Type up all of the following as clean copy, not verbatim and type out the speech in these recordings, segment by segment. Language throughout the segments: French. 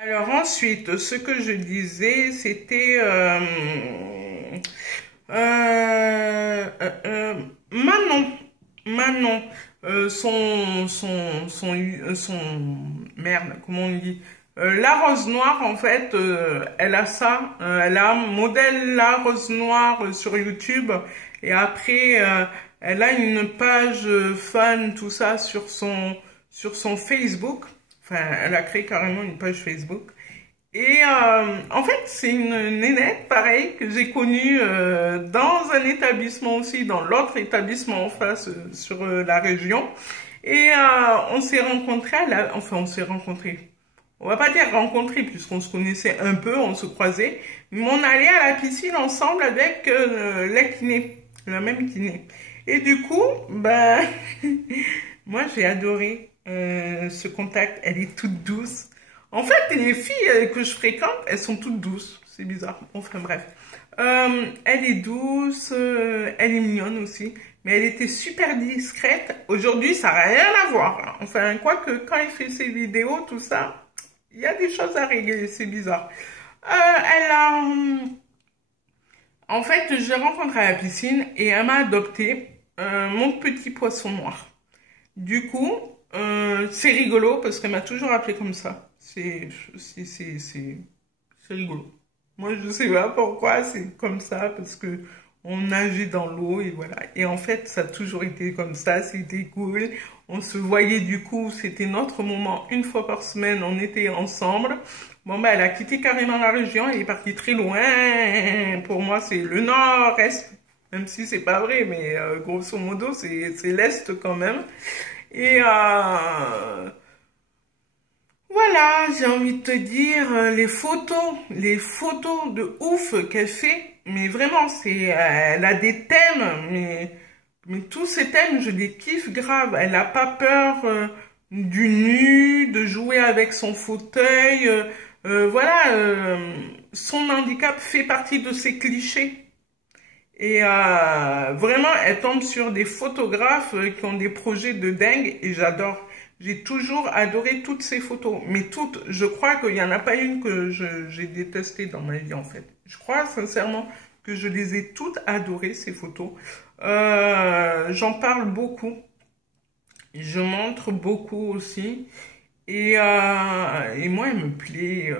Alors ensuite, ce que je disais, c'était Manon. Manon, merde, comment on dit? La rose noire, en fait, elle a ça. Elle a un modèle la rose noire sur YouTube. Et après, elle a une page fan, tout ça, sur son Facebook. Enfin, elle a créé carrément une page Facebook. Et en fait, c'est une nénette, pareil, que j'ai connue dans un établissement aussi, dans l'autre établissement en face, sur la région. Et on s'est rencontrés, enfin on s'est rencontrés. On va pas dire rencontrés, puisqu'on se connaissait un peu, on se croisait. Mais on allait à la piscine ensemble avec la kiné, la même kiné. Et du coup, ben, moi j'ai adoré ce contact. Elle est toute douce. En fait, les filles que je fréquente, elles sont toutes douces. C'est bizarre. Enfin bref. Elle est douce, elle est mignonne aussi. Mais elle était super discrète. Aujourd'hui, ça n'a rien à voir, hein. Enfin, quoique quand elle fait ses vidéos, tout ça, il y a des choses à régler. C'est bizarre. Elle a... En fait, je l'ai rencontrée à la piscine et elle m'a adopté mon petit poisson noir. Du coup, c'est rigolo parce qu'elle m'a toujours appelé comme ça. C'est rigolo. Moi, je sais pas pourquoi c'est comme ça, parce que on nageait dans l'eau et voilà. Et en fait, ça a toujours été comme ça, c'était cool. On se voyait du coup, c'était notre moment, une fois par semaine, on était ensemble. Bon, bah, elle a quitté carrément la région, elle est partie très loin. Pour moi, c'est le nord-est, même si c'est pas vrai, mais grosso modo, c'est l'est quand même. Et voilà, j'ai envie de te dire, les photos de ouf qu'elle fait, mais vraiment, elle a des thèmes, mais tous ces thèmes, je les kiffe grave. Elle a pas peur du nu, de jouer avec son fauteuil, voilà, son handicap fait partie de ses clichés. Et vraiment, elle tombe sur des photographes qui ont des projets de dingue et j'adore. J'ai toujours adoré toutes ces photos, mais toutes, je crois qu'il n'y en a pas une que j'ai détestée dans ma vie en fait. Je crois sincèrement que je les ai toutes adorées, ces photos. J'en parle beaucoup, je montre beaucoup aussi. Et moi, elle me plaît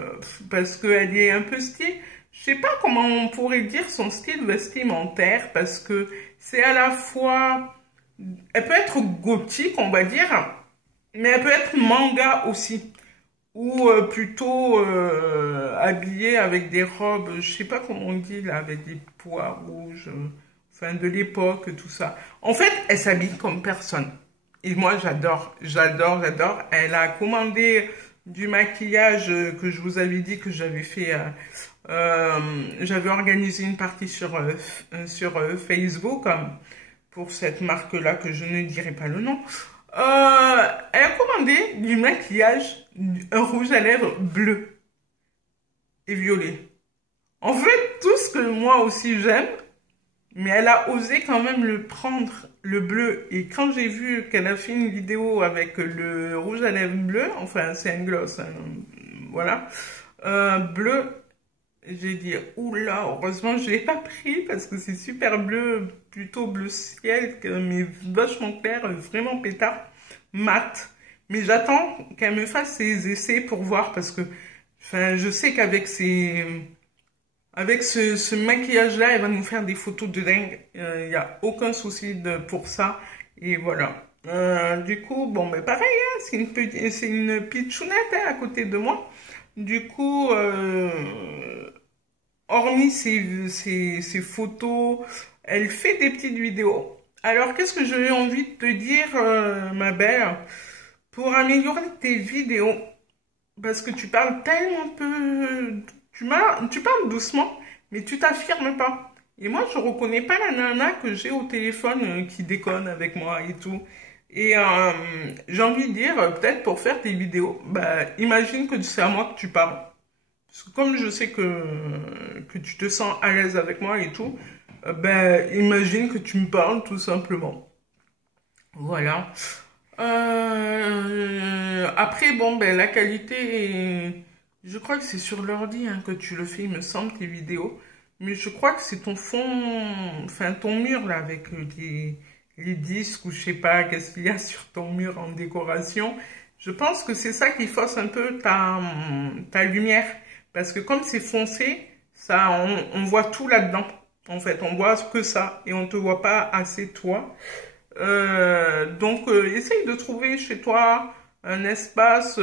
parce qu'elle est un peu style. Je sais pas comment on pourrait dire son style vestimentaire parce que c'est à la fois, elle peut être gothique, on va dire, mais elle peut être manga aussi. Ou plutôt habillée avec des robes, je sais pas comment on dit là, avec des pois rouges, enfin de l'époque, tout ça. En fait, elle s'habille comme personne. Et moi, j'adore, j'adore, j'adore. Elle a commandé du maquillage que je vous avais dit que j'avais fait. J'avais organisé une partie sur Facebook pour cette marque-là que je ne dirai pas le nom. Elle a commandé du maquillage, un rouge à lèvres bleu et violet. En fait, tout ce que moi aussi j'aime, mais elle a osé quand même le prendre, le bleu. Et quand j'ai vu qu'elle a fait une vidéo avec le rouge à lèvres bleu, enfin c'est un gloss, hein, voilà, bleu, j'ai dit, oula, heureusement je l'ai pas pris parce que c'est super bleu, plutôt bleu ciel, mais vachement clair, vraiment pétard, mat. Mais j'attends qu'elle me fasse ses essais pour voir parce que, enfin, je sais qu'avec avec ce maquillage-là, elle va nous faire des photos de dingue. Il n'y a aucun souci pour ça. Et voilà. Du coup, bon, mais pareil, hein, c'est une pitchounette hein, à côté de moi. Du coup, hormis ces photos, elle fait des petites vidéos. Alors, qu'est-ce que j'ai envie de te dire, ma belle, pour améliorer tes vidéos? Parce que tu parles tellement peu, tu parles doucement, mais tu t'affirmes pas. Et moi, je reconnais pas la nana que j'ai au téléphone qui déconne avec moi et tout. Et j'ai envie de dire, peut-être pour faire tes vidéos, bah, imagine que c'est à moi que tu parles. Parce que comme je sais que tu te sens à l'aise avec moi et tout, ben, imagine que tu me parles tout simplement. Voilà. Après, bon, ben, la qualité, Je crois que c'est sur l'ordi hein, que tu le fais, il me semble, tes vidéos. Mais je crois que c'est ton fond, enfin ton mur là, avec les disques ou je sais pas, qu'est-ce qu'il y a sur ton mur en décoration. Je pense que c'est ça qui fausse un peu ta lumière. Parce que comme c'est foncé, ça, on voit tout là-dedans. En fait, on voit que ça et on te voit pas assez toi. Donc, essaye de trouver chez toi un espace.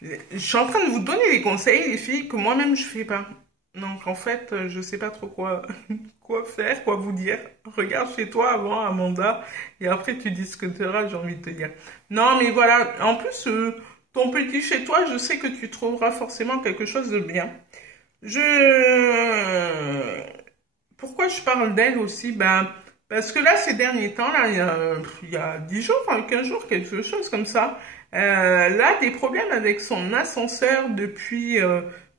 Je suis en train de vous donner des conseils, les filles, que moi-même je fais pas. Donc, en fait, je sais pas trop quoi, quoi faire, quoi vous dire. Regarde chez toi avant, Amanda, et après tu discuteras, j'ai envie de te dire. Non, mais voilà. En plus, ton petit chez toi, je sais que tu trouveras forcément quelque chose de bien. Je... Pourquoi je parle d'elle aussi? Ben, parce que là, ces derniers temps, là, il y a 10 jours, enfin, 15 jours, quelque chose comme ça, elle a des problèmes avec son ascenseur depuis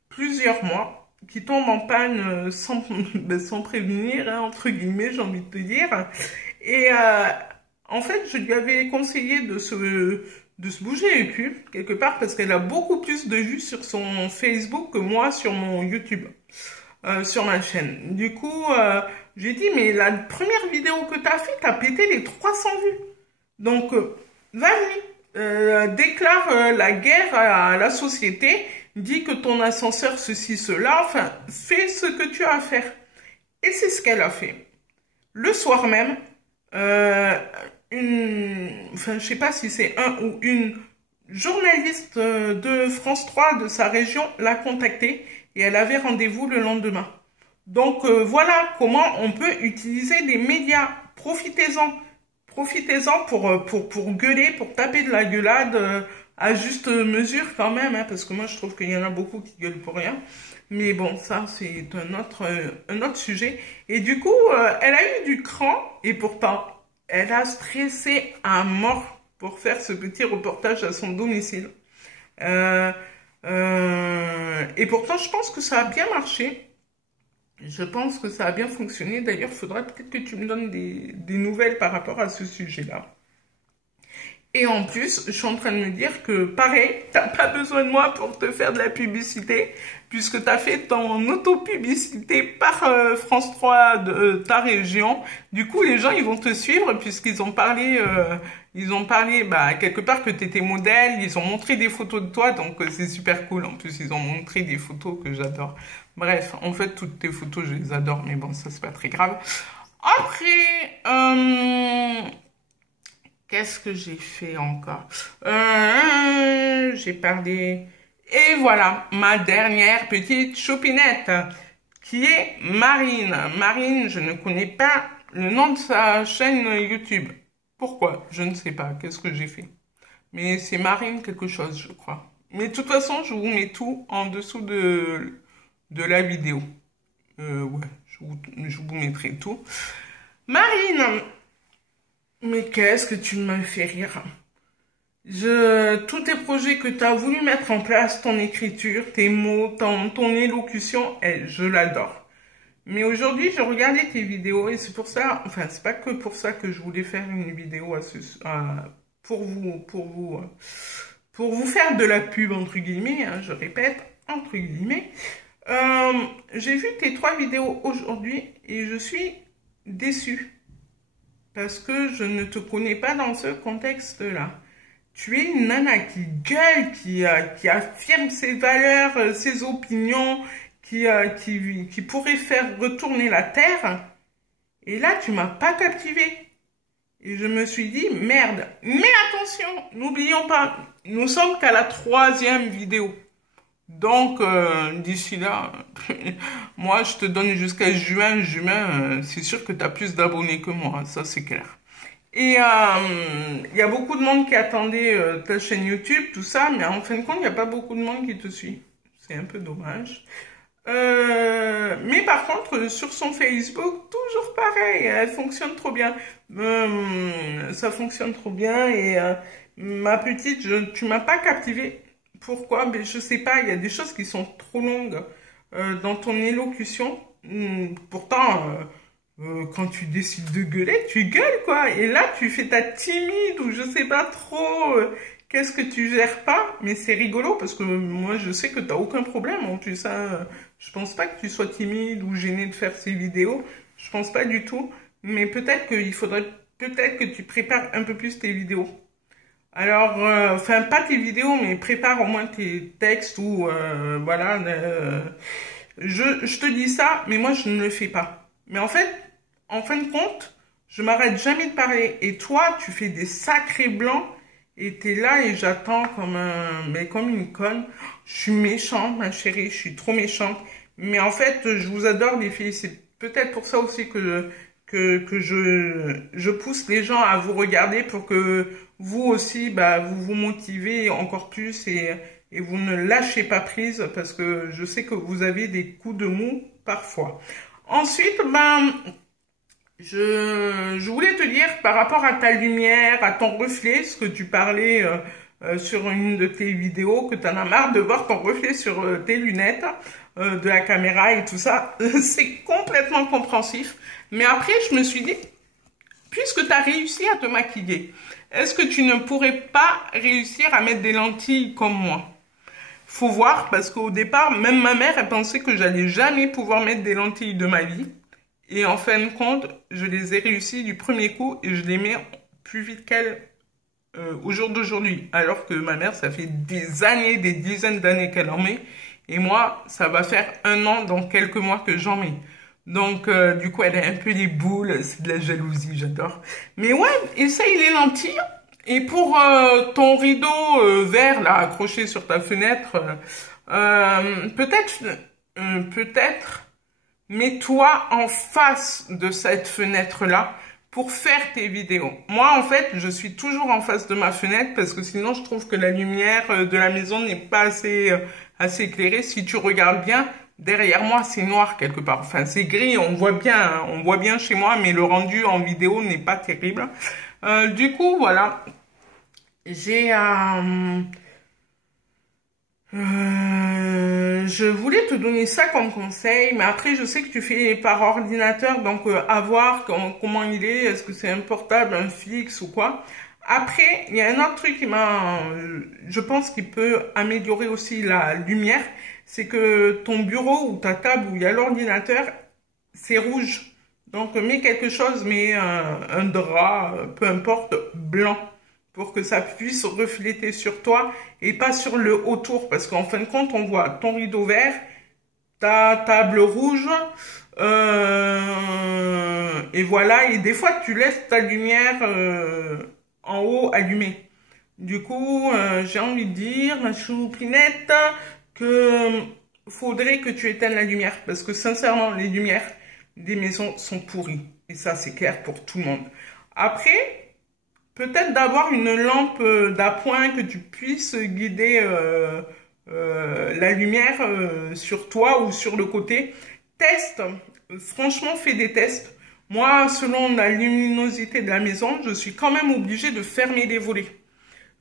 plusieurs mois, qui tombe en panne sans, ben, sans prévenir, hein, entre guillemets, j'ai envie de te dire. Et en fait, je lui avais conseillé de se bouger le cul, quelque part, parce qu'elle a beaucoup plus de vues sur son Facebook que moi sur mon YouTube. Sur ma chaîne. Du coup, j'ai dit, mais la première vidéo que tu as fait, tu as pété les 300 vues. Donc, vas-y, déclare la guerre à la société, dis que ton ascenseur, ceci, cela, enfin, fais ce que tu as à faire. Et c'est ce qu'elle a fait. Le soir même, enfin, je sais pas si c'est un ou une journaliste de France 3 de sa région l'a contactée et elle avait rendez-vous le lendemain. Donc voilà comment on peut utiliser les médias. Profitez-en. Profitez-en pour gueuler, pour taper de la gueulade à juste mesure quand même, hein, parce que moi je trouve qu'il y en a beaucoup qui gueulent pour rien. Mais bon, ça c'est un autre sujet. Et du coup, elle a eu du cran et pourtant, elle a stressé à mort pour faire ce petit reportage à son domicile. Euh, et pourtant, je pense que ça a bien marché. Je pense que ça a bien fonctionné. D'ailleurs, il faudra peut-être que tu me donnes des nouvelles par rapport à ce sujet-là. Et en plus, je suis en train de me dire que, pareil, t'as pas besoin de moi pour te faire de la publicité, puisque t'as fait ton auto-publicité par France 3 de ta région. Du coup, les gens, ils vont te suivre, puisqu'ils ont parlé, bah, quelque part que t'étais modèle, ils ont montré des photos de toi, donc c'est super cool. En plus, ils ont montré des photos que j'adore. Bref, en fait, toutes tes photos, je les adore, mais bon, ça, c'est pas très grave. Après, qu'est-ce que j'ai fait encore? J'ai parlé. Et voilà, ma dernière petite chopinette, qui est Marine. Marine, je ne connais pas le nom de sa chaîne YouTube. Pourquoi? Je ne sais pas. Qu'est-ce que j'ai fait? Mais c'est Marine quelque chose, je crois. Mais de toute façon, je vous mets tout en dessous de la vidéo. Ouais, je vous mettrai tout. Marine, mais qu'est-ce que tu me fais rire? Tous tes projets que tu as voulu mettre en place, ton écriture, tes mots, ton élocution, je l'adore. Mais aujourd'hui, j'ai regardé tes vidéos et c'est pour ça, enfin, c'est pas que pour ça que je voulais faire une vidéo pour vous faire de la pub, entre guillemets, hein, je répète, entre guillemets. J'ai vu tes 3 vidéos aujourd'hui et je suis déçue. Parce que je ne te connais pas dans ce contexte-là. Tu es une nana qui gueule, qui affirme ses valeurs, ses opinions, qui pourrait faire retourner la terre. Et là, tu m'as pas captivé. Et je me suis dit, merde. Mais attention, n'oublions pas, nous sommes qu'à la 3e vidéo. Donc, d'ici là, moi, je te donne jusqu'à juin. C'est sûr que tu as plus d'abonnés que moi, ça c'est clair. Et il y a beaucoup de monde qui attendait ta chaîne YouTube, tout ça, mais en fin de compte, il n'y a pas beaucoup de monde qui te suit. C'est un peu dommage. Mais par contre, sur son Facebook, toujours pareil, elle fonctionne trop bien. Ça fonctionne trop bien et ma petite, tu m'as pas captivée. Pourquoi? Ben, je sais pas, il y a des choses qui sont trop longues dans ton élocution. Pourtant, quand tu décides de gueuler, tu gueules, quoi. Et là, tu fais ta timide ou je sais pas trop qu'est-ce que tu gères pas? Mais c'est rigolo parce que moi, je sais que tu n'as aucun problème en plus, hein. Je pense pas que tu sois timide ou gêné de faire ces vidéos. Je pense pas du tout. Mais peut-être qu'il faudrait peut-être que tu prépares un peu plus tes vidéos. Alors, enfin, pas tes vidéos, mais prépare au moins tes textes ou voilà. Je te dis ça, mais moi, je ne le fais pas. Mais en fait, en fin de compte, je m'arrête jamais de parler. Et toi, tu fais des sacrés blancs et t'es là et j'attends mais comme une conne. Je suis méchante, ma chérie, je suis trop méchante. Mais en fait, je vous adore les filles. C'est peut-être pour ça aussi que je pousse les gens à vous regarder pour que vous aussi, bah, vous vous motivez encore plus et vous ne lâchez pas prise parce que je sais que vous avez des coups de mou parfois. Ensuite, ben, je voulais te dire par rapport à ta lumière, à ton reflet, ce que tu parlais sur une de tes vidéos, que tu en as marre de voir ton reflet sur tes lunettes, de la caméra et tout ça. C'est complètement compréhensif. Mais après, je me suis dit, puisque tu as réussi à te maquiller, est-ce que tu ne pourrais pas réussir à mettre des lentilles comme moi? Faut voir, parce qu'au départ, même ma mère, elle pensait que j'allais jamais pouvoir mettre des lentilles de ma vie. Et en fin de compte, je les ai réussi du premier coup et je les mets plus vite qu'elle au jour d'aujourd'hui. Alors que ma mère, ça fait des années, des dizaines d'années qu'elle en met. Et moi, ça va faire 1 an dans quelques mois que j'en mets. Donc, du coup, elle a un peu les boules. C'est de la jalousie, j'adore. Mais ouais, essaye les lentilles. Et pour ton rideau vert, là, accroché sur ta fenêtre, peut-être, mets-toi en face de cette fenêtre-là pour faire tes vidéos. Moi, en fait, je suis toujours en face de ma fenêtre parce que sinon, je trouve que la lumière de la maison n'est pas assez éclairée. Si tu regardes bien, derrière moi, c'est noir quelque part. Enfin, c'est gris, on voit bien, hein, on voit bien chez moi, mais le rendu en vidéo n'est pas terrible. Du coup, voilà. Je voulais te donner ça comme conseil, mais après je sais que tu fais par ordinateur, donc à voir comment il est, est-ce que c'est un portable, un fixe ou quoi. Après, il y a un autre truc je pense qu'il peut améliorer aussi la lumière, c'est que ton bureau ou ta table où il y a l'ordinateur, c'est rouge. Donc mets quelque chose, mets un drap, peu importe, blanc, pour que ça puisse refléter sur toi et pas sur le autour. Parce qu'en fin de compte, on voit ton rideau vert, ta table rouge, et voilà. Et des fois, tu laisses ta lumière en haut allumée. Du coup, j'ai envie de dire, ma choupinette, que faudrait que tu éteignes la lumière. Parce que sincèrement, les lumières des maisons sont pourries. Et ça, c'est clair pour tout le monde. Après, peut-être d'avoir une lampe d'appoint que tu puisses guider la lumière sur toi ou sur le côté. Teste, franchement, fais des tests. Moi, selon la luminosité de la maison, je suis quand même obligée de fermer les volets.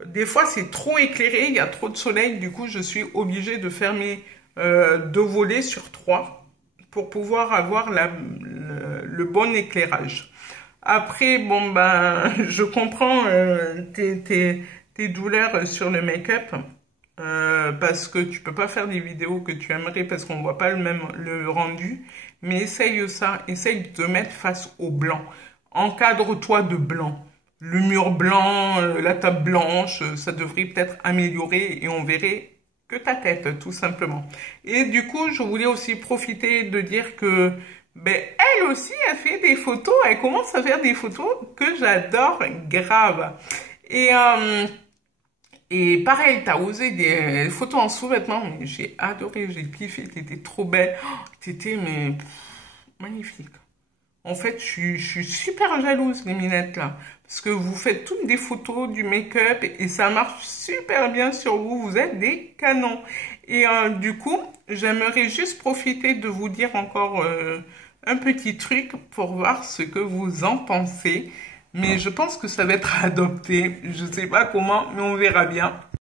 Des fois, c'est trop éclairé, il y a trop de soleil, du coup, je suis obligée de fermer 2 volets sur 3 pour pouvoir avoir le bon éclairage. Après, bon, ben, je comprends tes douleurs sur le make-up parce que tu peux pas faire des vidéos que tu aimerais parce qu'on voit pas le rendu. Mais essaye ça, essaye de te mettre face au blanc. Encadre-toi de blanc. Le mur blanc, la table blanche, ça devrait peut-être améliorer et on verrait que ta tête, tout simplement. Et du coup, je voulais aussi profiter de dire que ben, elle aussi a fait des photos, elle commence à faire des photos que j'adore grave. Et pareil, t'as osé des photos en sous-vêtements, mais j'ai adoré, j'ai kiffé, t'étais trop belle, t'étais mais magnifique. En fait, je suis super jalouse, les minettes, là. Parce que vous faites toutes des photos, du make-up, et ça marche super bien sur vous. Vous êtes des canons. Et du coup, j'aimerais juste profiter de vous dire encore un petit truc pour voir ce que vous en pensez. Mais je pense que ça va être adopté. Je sais pas comment, mais on verra bien.